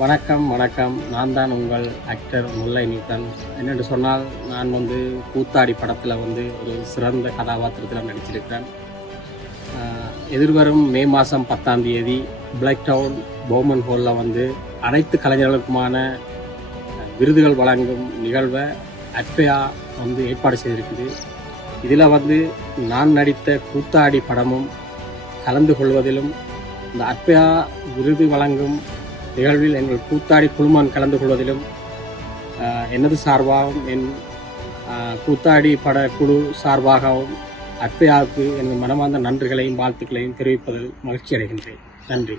வணக்கம் வணக்கம். நான் தான் உங்கள் ஆக்டர் முல்லை நீத்தன். என்னென்று சொன்னால், நான் கூத்தாடி படத்தில் ஒரு சிறந்த கதாபாத்திரத்தில் நடிச்சிருக்கிறேன். எதிர்வரும் மே மாதம் 10ஆம் தேதி பிளாக் டவுன் பவுமன் ஹாலில் அனைத்து கலைஞர்களுக்குமான விருதுகள் வழங்கும் நிகழ்வை அட்பயா ஏற்பாடு செய்திருக்குது. இதில் நான் நடித்த கூத்தாடி படமும் கலந்து கொள்வதிலும், இந்த அட்பயா விருது வழங்கும் நிகழ்வில் எங்கள் கூத்தாடி குழுமம் கலந்து கொள்வதிலும் எனது சார்பாகவும் என் கூத்தாடி படக்குழு சார்பாகவும் அட்பயாவுக்கு எனது மனமார்ந்த நன்றிகளையும் வாழ்த்துக்களையும் தெரிவிப்பதில் மகிழ்ச்சி அடைகின்றேன். நன்றி.